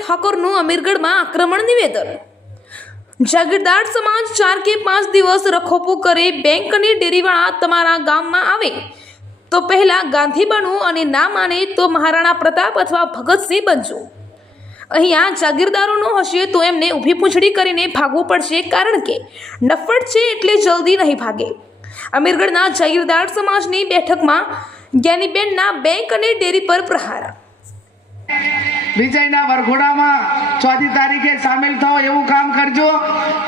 ઠાકોરનું અમીરગઢમાં આક્રમણ નિવેદન. જાગીરદાર સમાજ ચાર કે પાંચ દિવસ રખોપો કરે બેંક અને ડેરીવાળા તમારા ગામમાં આવે. તો પહેલા ગાંધી બનવું અને ના માને તો મહારાણા પ્રતાપ અથવા ભગતસિંહ બનજો. અહીંયા જાગીરદારોનો હશે તો એમને ઊભી પૂંછડી કરીને ભાગવું પડશે કારણ કે નફટ છે એટલે જલ્દી નહીં ભાગે. અમીરગઢના જાગીરદાર સમાજની બેઠકમાં જ્ઞાનીબેનના બેંક અને ડેરી પર પ્રહાર. વિજયના વરઘોડામાં ચોથી તારીખે સામેલ થાઓ, એવું કામ કરજો.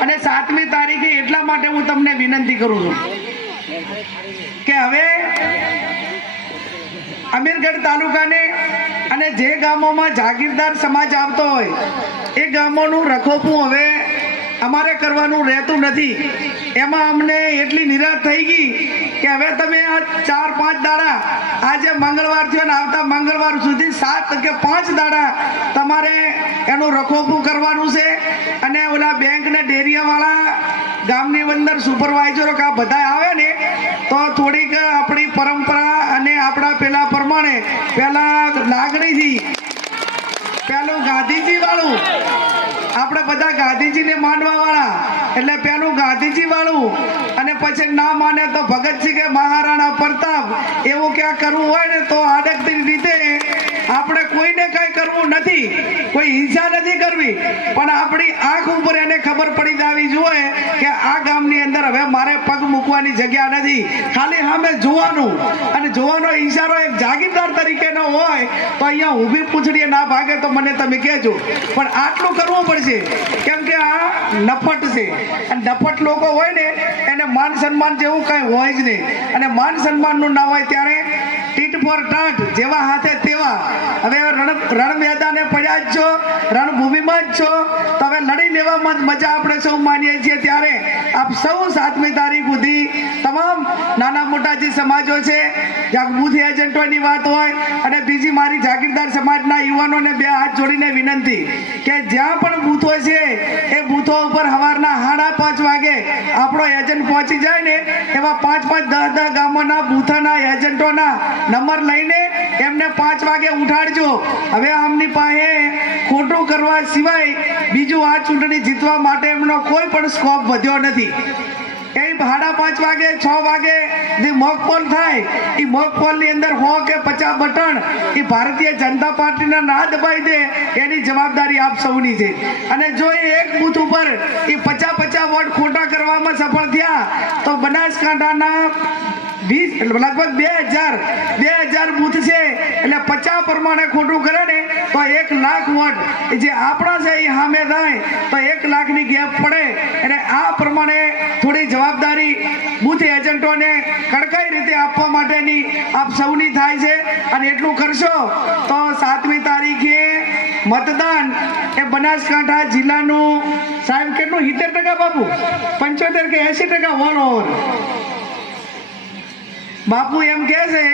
અને સાતમી તારીખે એટલા માટે હું તમને વિનંતી કરું છું કે હવે અમીરગઢ તાલુકાને અને જે ગામોમાં જાગીરદાર સમાજ આવતો હોય, એ ગામોનું રખોપું હવે અમારે કરવાનું રહેતું નથી. એમાં અમને એટલી નિરાશ થઈ ગઈ કે હવે તમે આ ચાર, પાંચ દાડા આજે મંગળવાર થયો ને આવતા મંગળવાર સુધી સાત કે પાંચ દાડા તમારે એનું રખોપું કરવાનું છે. અને ઓલા બેંકને ડેરિયાવાળા, ગામની અંદર સુપરવાઇઝરો કે બધા આવે ને, તો થોડીક આપણી પરંપરા અને આપણા પેલા પ્રમાણે પેલા લાગણીથી, પેલું ગાંધીજી વાળું આપણે બધા ગાંધીજીને માનવા વાળા એટલે પેલું ગાંધીજી વાળું અને પછી ના માને તો ભગતસિંહ કે મહારાણા પ્રતાપ, એવું ક્યાં કરવું હોય ને તો આડકતી રીતે આપણે કોઈને કઈ કરવું નથી. કોઈ હિંસા નથી કરવી. પણ આપણી આંખ ઉપર એને ખબર પડી જવી જોઈએ કે આ ગામની અંદર હવે મારે પગ મૂકવાની જગ્યા નથી. ખાલી સામે જોવાનું. અને જોવાનો ઈશારો એક જાગીરદાર તરીકેનો હોય, તો અહીંયા ઊભી પૂછડીએ ના ભાગે તો મને તમે કહેજો. પણ આટલું કરવું પડશે. કેમ કે આ નફટ છે. અને ડપટ લોકો હોય ને, એને માન સન્માન જેવું કંઈ હોય જ નહીં. અને માન સન્માનનું ના હોય ત્યારે ટીટ પર ટાટ જેવા હાથે તેવા. હવે રણ રણ મેદાને પડ્યા જ છો, રણભૂમિમાં જ છો. તો હવે લડી લેવામાં મજા આપણે સૌ માનીએ છીએ ત્યારે આપ સૌ સાતમી તારીખ સુધી તમામ નાના મોટા જે સમાજો છે, જ્યાં બુથ એજન્ટોની વાત હોય અને બીજી મારી જાગીરદાર સમાજના યુવાનોને બે હાથ જોડીને વિનંતી કે જ્યાં પણ બૂથો છે, એ બૂથો ઉપર સવારના પાંચ વાગે આપણો એજન્ટ પહોંચી જાય ને, એવા પાંચ પાંચ દસ દસ ગામોના, બૂથના, એજન્ટોના નંબર લઈને એમને પાંચ વાગે ઉઠાડજો. હવે આમની પાસે ખોટું કરવા સિવાય બીજું આ ચૂંટણી જીતવા માટે એમનો કોઈ પણ સ્કોપ વધ્યો નથી. એ ભાડા પાંચ વાગે, છ વાગે જે મોકપોલ થાય, એ મોકપોલની અંદર હો કે પચાસ બટન એ ભારતીય જનતા પાર્ટીના ના દબાઈ દે, એની જવાબદારી આપ સૌની છે. અને જો એ એક બૂથ ઉપર એ પચાસ પચાસ વોટ ખોટા કરવામાં સફળ થયા, તો બનાસકાંઠાના વીસ, લગભગ બે હજાર બે હજાર બુથ છે, એટલે પચાસ પ્રમાણે ખોટું કરે ને, તો એક લાખ વોટ જે આપણા છે એ સામે થાય, તો એક લાખની ગેપ પડે. એટલે આ પ્રમાણે થોડી જવાબદારી બુથ એજન્ટોને કડકાઈ રીતે આપવા માટેની આપ સૌની થાય છે. અને એટલું કરશો તો સાતમી તારીખે મતદાન એ બનાસકાંઠા જિલ્લાનું સાહેબ કેટલું? સિત્તેર ટકા બાપુ. પંચોતેર કે એસી ટકા વોટ ઓવર. બાપુ એમ કહે છે